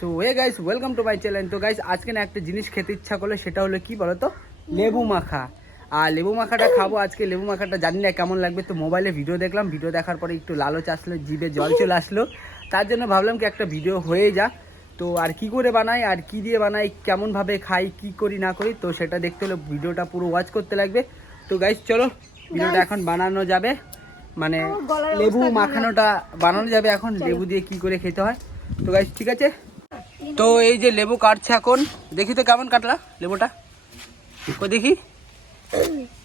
So hey guys welcome to my channel তো guys আজকে না একটা জিনিস খেতে ইচ্ছা করল সেটা হলো কি বলো তো লেবু মাখা। আর লেবু মাখাটা খাব আজকে। লেবু মাখাটা জানি না কেমন লাগবে। তো মোবাইলে ভিডিও দেখলাম। ভিডিও দেখার পরে একটু লালচ আসলো জিভে জল চলে আসলো। তার জন্য ভাবলাম কি একটা ভিডিও হয়ে যাক। তো আর কি করে বানাই আর কি দিয়ে বানাই কেমনভাবে খাই কি করি না করি তো সেটা দেখতে হলে ভিডিওটা পুরো ওয়াচ করতে লাগবে। তো গাইস চলো ভিডিওটা এখন বানানো যাবে। মানে লেবু মাখানোটা বানানো যাবে এখন। লেবু দিয়ে কি করে খেতে হয়। তো গাইস ঠিক আছে? তো এই যে লেবু কাটছে এখন দেখি তো কেমন কাটলা লেবুটা। ও দেখি।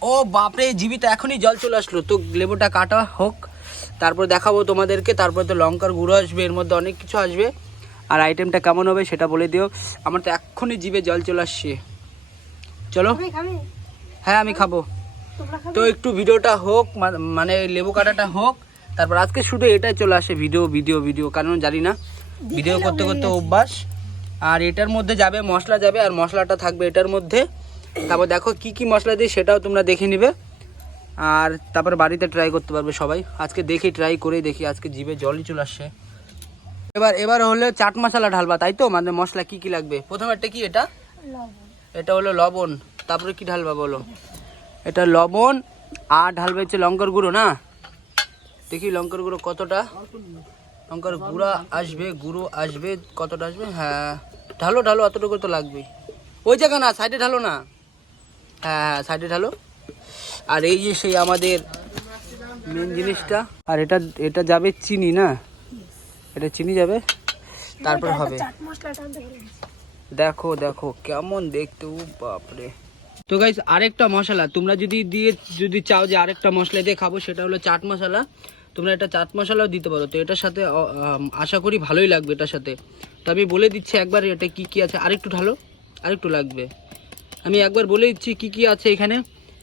ও বাপরে জিবিতে এখনই জল চলে আসলো। তো লেবুটা কাটা হোক তারপর দেখাবো তোমাদেরকে তারপর তো লঙ্কার গুঁড়ো আসবে এর মধ্যে অনেক কিছু আসবে। আর আইটেমটা কেমন হবে সেটা বলে দিও। আমার তো এক্ষুনি জিভে জল চলে আসছে। চলো। হ্যাঁ আমি খাব। তো একটু ভিডিওটা হোক মানে লেবু কাটাটা হোক তারপর আজকে শুধু এটাই চলে আসে ভিডিও ভিডিও ভিডিও কারণ জানি না। ভিডিও করতে করতে অভ্যাস। আর এটার মধ্যে যাবে মশলা যাবে আর মশলাটা থাকবে এটার মধ্যে। তারপর দেখো কি কি মশলা দিই সেটাও তোমরা দেখে নিবে। আর তারপর বাড়িতে ট্রাই করতে পারবে সবাই। আজকে দেখি ট্রাই করে দেখি আজকে জিভে জলই চলে আসছে। এবার এবার হলো চাট মশলা ঢালবা তাই তো? মানে মশলা কি কি লাগবে? প্রথম একটা কি এটা? এটা হলো লবণ। তারপরে কি ঢালবা বলো? এটা লবণ আর ঢালবে হচ্ছে লঙ্কার গুঁড়ো না? দেখি লঙ্কার গুঁড়ো কতটা? লঙ্কার গুঁড়া আসবে গুঁড়ো আসবে, কতটা আসবে? হ্যাঁ ঢালো ঢালো, অতটুকু তো লাগবে ওই জায়গা না, সাইডে ঢালো না। হ্যাঁ হ্যাঁ সাইডে ঢালো। আর এই যে সেই আমাদের মেন জিনিসটা, আর এটা এটা যাবে চিনি না? এটা চিনি যাবে? তারপর হবে। দেখো দেখো, কেমন দেখতে ও বাপরে। তো গাইস আরেকটা মশলা, তোমরা যদি দিয়ে, যদি চাও যে আরেকটা মশলা দিয়ে খাব, সেটা হলো চাট মশলা। তোমরা এটা চাট মশলাও দিতে পারো। তো এটার সাথে আশা করি ভালোই লাগবে এটার সাথে। তো আমি বলে দিচ্ছি একবার এটা কি কি আছে। আরেকটু ঢালো আরেকটু লাগবে। আমি একবার বলে দিচ্ছি কি কি আছে এখানে।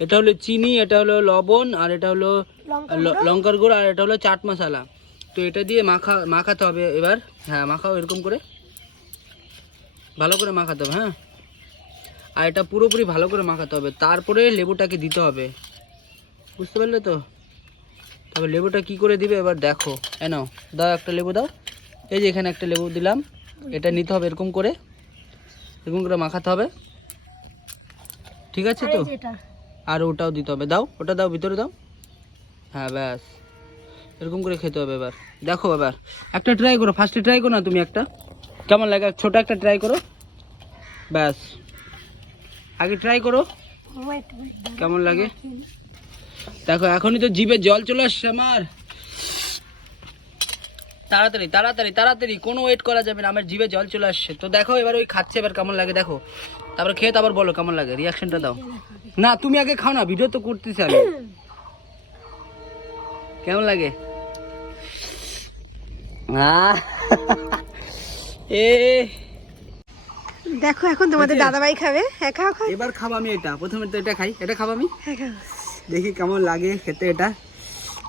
এটা হলো চিনি এটা হলো লবণ আর এটা হলো লঙ্কার গুঁড়ো আর এটা হলো চাট মশলা। তো এটা দিয়ে মাখা মাখাতে হবে এবার। হ্যাঁ মাখাও এরকম করে। ভালো করে মাখাতে হবে হ্যাঁ। আর এটা পুরোপুরি ভালো করে মাখাতে হবে। তারপরে লেবুটাকে দিতে হবে। বুঝতে পারলে তো? তবে লেবুটা কি করে দিবে? এবার দেখো। এ নাও দাও একটা লেবু দাও। এই যে এখানে একটা লেবু দিলাম। এটা নিতে হবে এরকম করে। এরকম করে মাখাতে হবে। ঠিক আছে তো? আর ওটাও দিতে হবে। দাও ওটা দাও ভিতরে দাও। হ্যাঁ ব্যাস। এরকম করে খেতে হবে এবার। দেখো এবার। একটা ট্রাই করো। ফার্স্টে ট্রাই করো না তুমি একটা? কেমন লাগে? ছোট একটা ট্রাই করো। ব্যাস। আগে ট্রাই করো। কেমন লাগে? দেখো এখনই তো জিভে জল চলে আসছে আমার। তাড়াতাড়ি তাড়াতাড়ি তাড়াতাড়ি কোনো ওয়েট করা যাবে না আমার জিভে জল চলে আসছে। তো দেখো এবার ওই খাচ্ছে এবার কেমন লাগে দেখো। তারপর খেয়ে তারপর বলো কেমন লাগে রিয়াকশনটা দাও। না তুমি আগে খাও না ভিডিও তো করতেছি আমি। কেমন লাগে? এ। দেখো এখন তোমাদের দাদাভাই খাবে। হ্যাঁ খাও খাও। এবার খাব আমি এটা প্রথমে তো এটা খাই। এটা খাব আমি? হ্যাঁ খাও। দেখি কেমন লাগে খেতে এটা।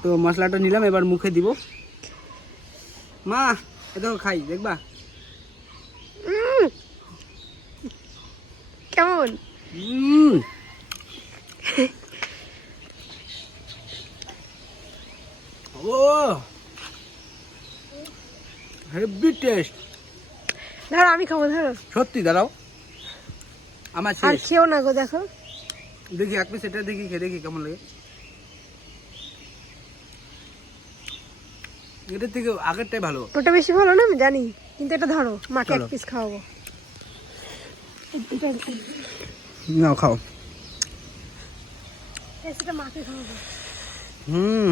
তো মশলাটা নিলাম এবার মুখে দিব। মা এটা খাই দেখবা। কেমন? ও হেভি টেস্ট। ধরো আমি খাব ধরো সত্যি দাঁড়াও। আমার আর খেও না গো দেখো। দেখি এক পিস এটা দেখি খেয়ে দেখি কেমন লাগে। এটার থেকে আগেরটাই ভালো। ওটা বেশি ভালো না আমি জানি। কিন্তু এটা ধরো মাকে এক পিস খাওয়াবো। নাও খাও। খাওয়াবো। হুম।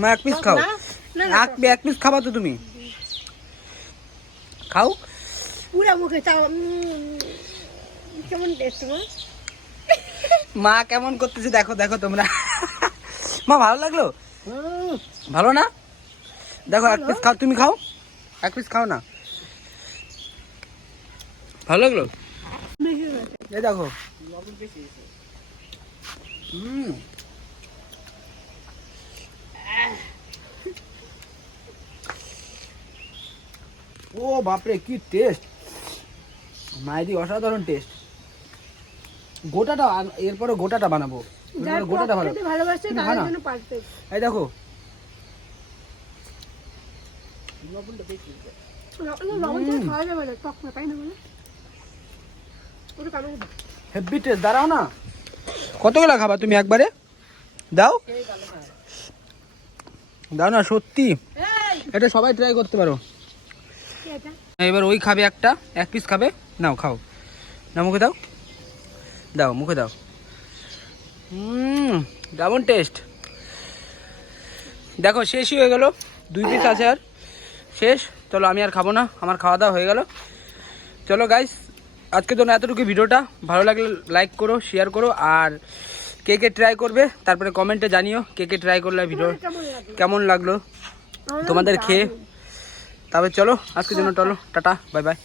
মা এক পিস খাও। এক এক পিস খাবা তো তুমি। খাও। পুরা মুখে চাও কেমন টেস্ট মা মা কেমন করতেছে দেখো দেখো তোমরা। মা, ভালো লাগল? ভালো না? দেখো, এক পিস খাও, তুমি খাও? এক পিস খাও না? ভালো লাগল? দেখো। ও বাপরে, কি টেস্ট মায়েরই অসাধারণ টেস্ট গোটাটা এরপরে গোটাটা বানাবো। গোটাটা ভালো ভালোবাসে? জন্য পারফেক্ট। এই দেখো। লবণ দিয়ে খাওয়া যাবে না টক না তাই না বলে? ওটা কেমন হেভি টেস্ট দাঁড়াও না। কতগুলা খাবা তুমি একবারে? দাও। দাও না সত্যি। এটা সবাই ট্রাই করতে পারো। এবার ওই খাবে একটা এক পিস খাবে। নাও খাও। না মুখে দাও। দাও, মুখে দাও। হুম টেস্ট। দেখো, শেষই হয়ে গেল। দুই পিস আছে আর। শেষ। চলো, আমি আর খাব না। আমার খাওয়া দাওয়া হয়ে গেল। চলো গাইস আজকের জন্য এতটুকু ভিডিওটা। ভালো লাগলে লাইক করো শেয়ার করো, আর কে কে ট্রাই করবে, তারপরে কমেন্টে জানিও কে কে ট্রাই করলে ভিডিও কেমন লাগল। তোমাদের খেয়ে। তবে চলো, আজকের জন্য চলো, টাটা বাই বাই